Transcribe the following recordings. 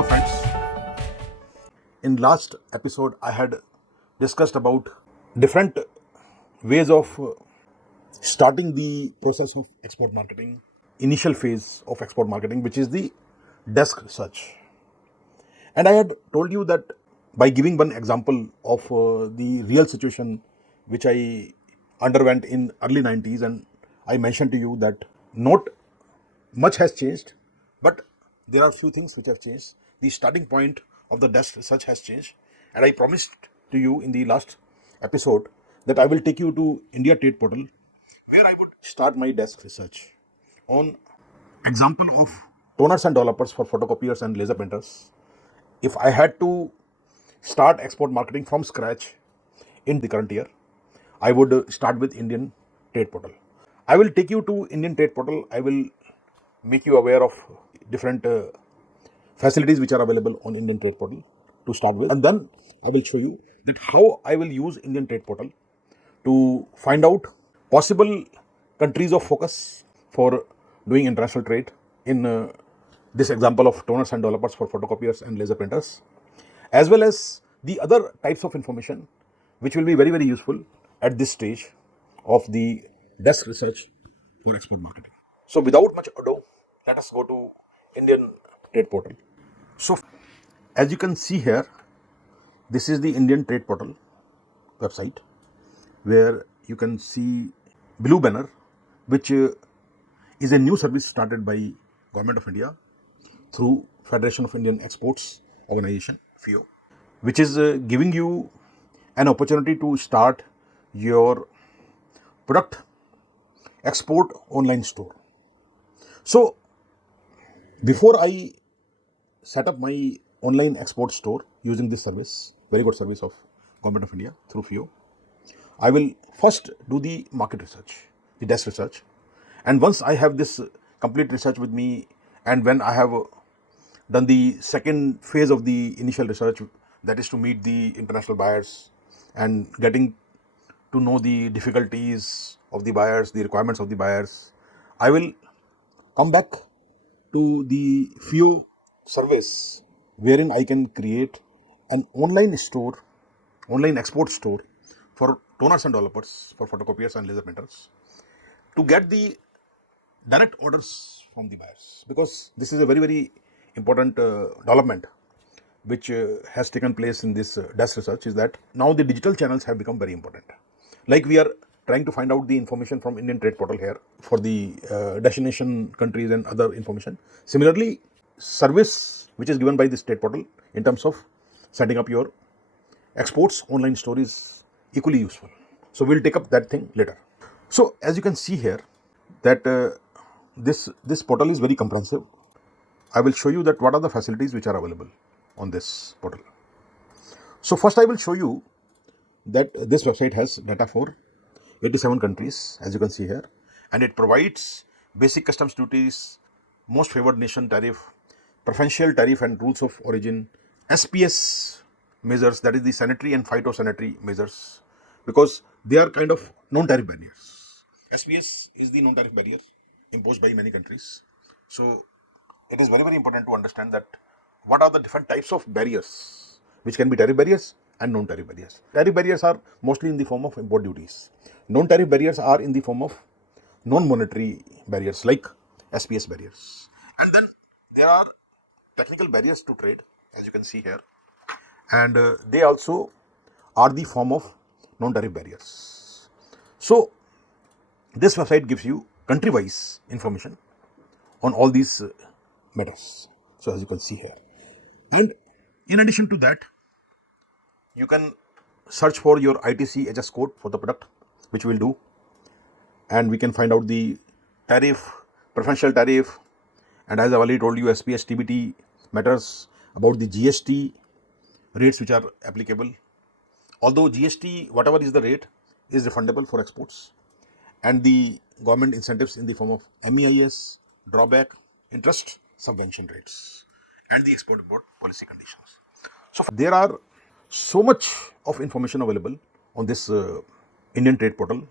Hello friends. In last episode I had discussed about different ways of starting the process of export marketing, initial phase of export marketing, which is the desk research. And I had told you that by giving one example of the real situation which I underwent in early 90s, and I mentioned to you that not much has changed, but there are few things which have changed. The starting point of the desk research has changed, and I promised to you in the last episode that I will take you to India Trade Portal, where I would start my desk research on example of toners and developers for photocopiers and laser printers. If I had to start export marketing from scratch in the current year, I would start with Indian Trade Portal. I will take you to Indian Trade Portal. I will make you aware of different facilities which are available on Indian Trade Portal to start with, and then I will show you that how I will use Indian Trade Portal to find out possible countries of focus for doing international trade in this example of toners and developers for photocopiers and laser printers, as well as the other types of information which will be very useful at this stage of the desk research for export marketing. So without much ado, let us go to Indian Trade Portal. So as you can see here, this is the Indian Trade Portal website, where you can see blue banner, which is a new service started by Government of India through Federation of Indian Exports Organization, FIO, which is giving you an opportunity to start your product export online store. So before I set up my online export store using this service, very good service of Government of India through FIO, I will first do the market research, the desk research. And once I have this complete research with me, and when I have done the second phase of the initial research, that is to meet the international buyers and getting to know the difficulties of the buyers, the requirements of the buyers, I will come back to the FIO service, wherein I can create an online store, online export store for toners and developers for photocopiers and laser printers, to get the direct orders from the buyers, because this is a very important development which has taken place in this desk research, is that now the digital channels have become very important. Like we are trying to find out the information from Indian Trade Portal here for the destination countries and other information. Similarly, service which is given by this Trade Portal in terms of setting up your exports online store is equally useful. So we'll take up that thing later. So as you can see here, that this portal is very comprehensive. I will show you that what are the facilities which are available on this portal. So first I will show you that this website has data for 87 countries, as you can see here, and it provides basic customs duties, most favored nation tariff, preferential tariff and rules of origin, SPS measures, that is the sanitary and phytosanitary measures, because they are kind of non-tariff barriers. SPS is the non-tariff barrier imposed by many countries. So it is very important to understand that what are the different types of barriers, which can be tariff barriers and non-tariff barriers. Tariff barriers are mostly in the form of import duties. Non-tariff barriers are in the form of non-monetary barriers like SPS barriers. And then there are technical barriers to trade, as you can see here, and they also are the form of non-tariff barriers. So this website gives you country-wise information on all these matters. So as you can see here, and in addition to that, you can search for your ITC HS code for the product, which we'll do, and we can find out the tariff, preferential tariff, and as I already told you, SPS TBT matters, about the GST rates which are applicable. Although GST, whatever is the rate, is refundable for exports, and the government incentives in the form of MEIS, drawback, interest, subvention rates, and the export-import policy conditions. So there are so much of information available on this Indian Trade Portal,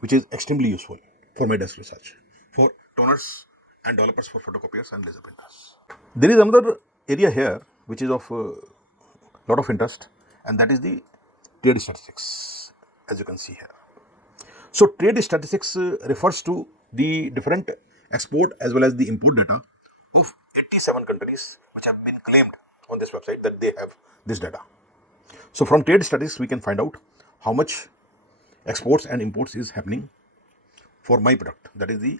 which is extremely useful for my desk research for toners and developers for photocopiers and laser printers. There is another area here which is of lot of interest, and that is the trade statistics, as you can see here. So trade statistics refers to the different export as well as the import data of 87 countries which have been claimed on this website that they have this data. So from trade statistics we can find out how much exports and imports is happening for my product, that is the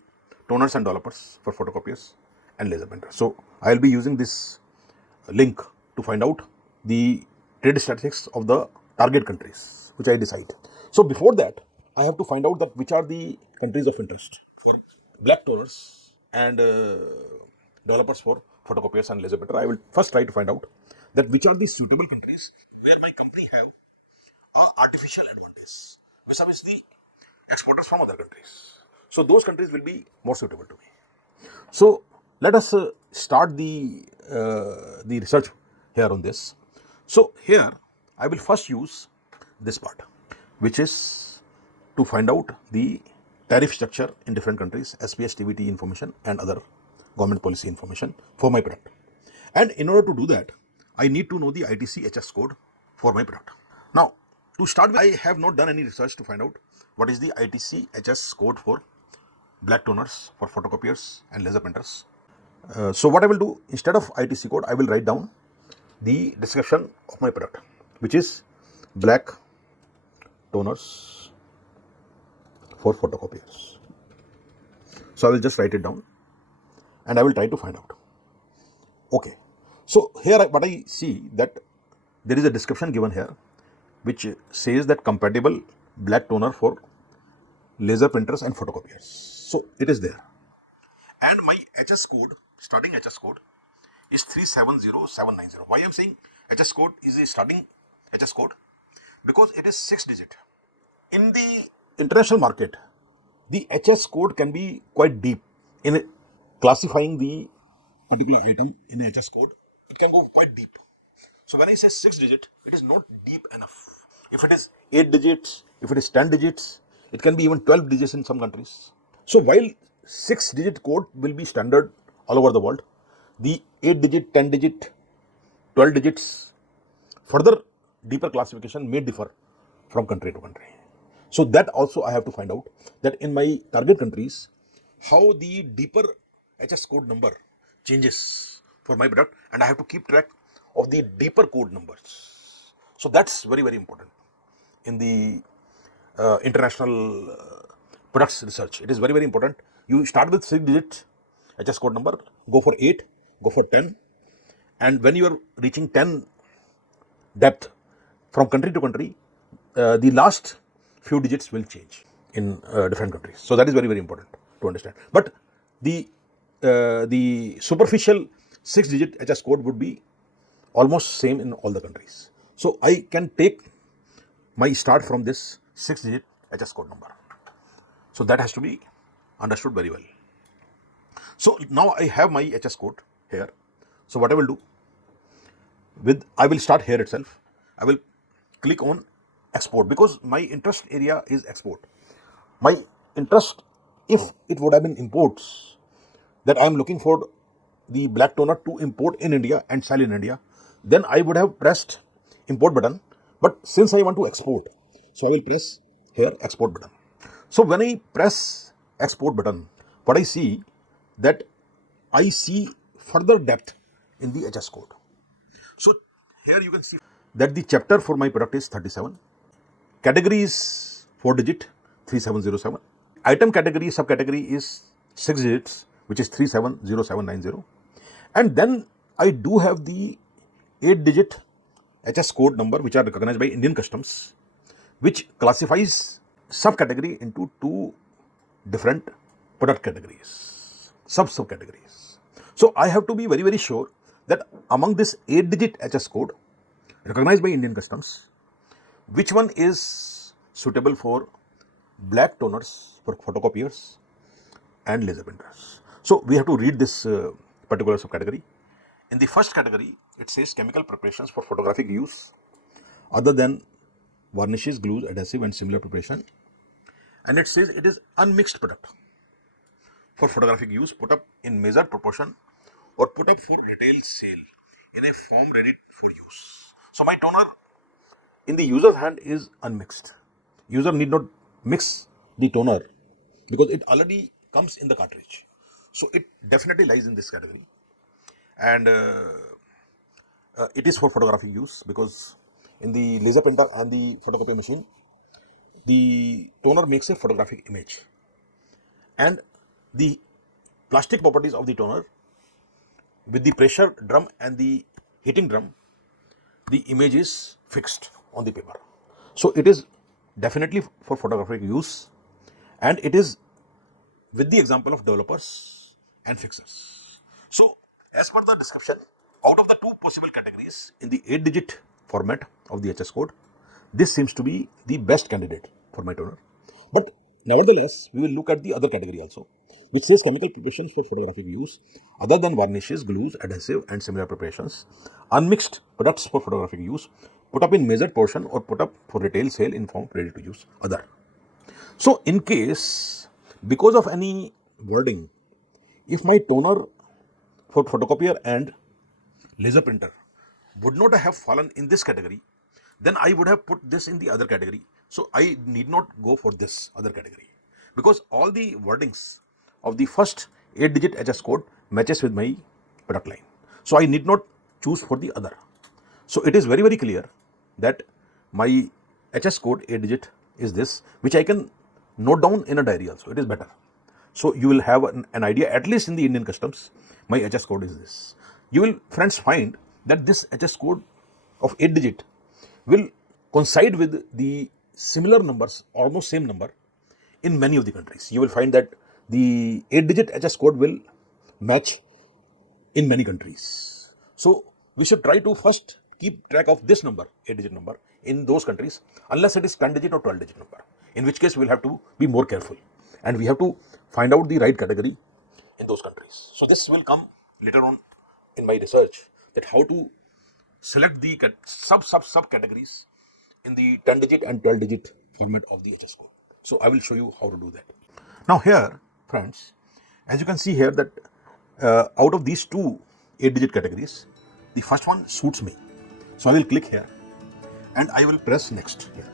toners and developers for photocopiers and laser printers. So I will be using this link to find out the trade statistics of the target countries which I decide. So before that, I have to find out that which are the countries of interest for black toners and developers for photocopiers and laser printer. I will first try to find out that which are the suitable countries where my company have a artificial advantage vis-a-vis the exporters from other countries. So those countries will be more suitable to me. So let us start the research here on this. So here I will first use this part, which is to find out the tariff structure in different countries, SPS, TVT information and other government policy information for my product. And in order to do that, I need to know the ITC HS code for my product. Now, to start with, I have not done any research to find out what is the ITC HS code for black toners, for photocopiers and laser printers. So what I will do, instead of ITC code, I will write down the description of my product, which is black toners for photocopiers. So I will just write it down and I will try to find out. Okay. So here what I see that there is a description given here which says that compatible black toner for laser printers and photocopiers. So it is there. And my HS code, starting HS code is 370790. Why I am saying HS code is the starting HS code? Because it is 6 digit. In the international market, the HS code can be quite deep in classifying the particular item in the HS code. It can go quite deep. So when I say 6 digit, it is not deep enough. If it is 8 digits, if it is 10 digits, it can be even 12 digits in some countries. So while 6 digit code will be standard all over the world, the 8 digit, 10 digit, 12 digits, further deeper classification may differ from country to country. So that also I have to find out that in my target countries, how the deeper HS code number changes for my product, and I have to keep track of the deeper code numbers. So that's very, very important in the international products research. It is very, very important. You start with 6 digit HS code number, go for 8, go for 10, and when you are reaching 10 depth from country to country, the last few digits will change in different countries. So that is very, very important to understand. But the superficial 6 digit HS code would be almost same in all the countries. So I can take my start from this 6 digit HS code number. So that has to be understood very well. So now I have my HS code here. So what I will do, I will start here itself. I will click on export because my interest area is export. My interest, if it would have been imports, that I am looking for the black toner to import in India and sell in India, then I would have pressed import button. But since I want to export, so I will press here export button. So when I press export button, what I see that I see further depth in the HS code. So here you can see that the chapter for my product is 37. Category is 4 digit 3707. Item category, subcategory is 6 digits, which is 370790. And then I do have the 8 digit HS code number which are recognized by Indian Customs, which classifies subcategory into 2 different product categories, subcategories. So I have to be very, very sure that among this 8 digit HS code recognized by Indian Customs, which one is suitable for black toners, for photocopiers and laser printers. So we have to read this particular subcategory. In the first category, it says chemical preparations for photographic use other than varnishes, glues, adhesive and similar preparation. And it says it is unmixed product for photographic use, put up in measured proportion or put up for retail sale in a form ready for use. So my toner in the user's hand is unmixed. User need not mix the toner because it already comes in the cartridge. So it definitely lies in this category. And it is for photographic use because in the laser printer and the photocopy machine, the toner makes a photographic image. And the plastic properties of the toner with the pressure drum and the heating drum, the image is fixed on the paper. So it is definitely for photographic use, and it is with the example of developers and fixers. So as per the description, out of the two possible categories in the 8-digit format of the HS code, this seems to be the best candidate for my toner. But nevertheless, we will look at the other category also, which says chemical preparations for photographic use other than varnishes, glues, adhesive and similar preparations, unmixed products for photographic use, put up in measured portion or put up for retail sale in form ready to use other. So in case, because of any wording, if my toner for photocopier and laser printer would not have fallen in this category, then I would have put this in the other category. So I need not go for this other category because all the wordings of the first 8-digit HS code matches with my product line. So I need not choose for the other. So it is very, very clear that my HS code 8-digit is this, which I can note down in a diary also. It is better. So you will have an idea, at least in the Indian customs, my HS code is this. You will, friends, find that this HS code of 8-digit will coincide with the similar numbers, almost same number in many of the countries. You will find that the 8-digit HS code will match in many countries. So we should try to first keep track of this number, 8-digit number, in those countries, unless it is 10-digit or 12-digit number, in which case we'll have to be more careful and we have to find out the right category in those countries. So this will come later on in my research, that how to select the sub categories in the 10-digit and 12-digit format of the HS code. So I will show you how to do that. Now here, friends, as you can see here that out of these two 8-digit categories, the first one suits me. So I will click here and I will press next here.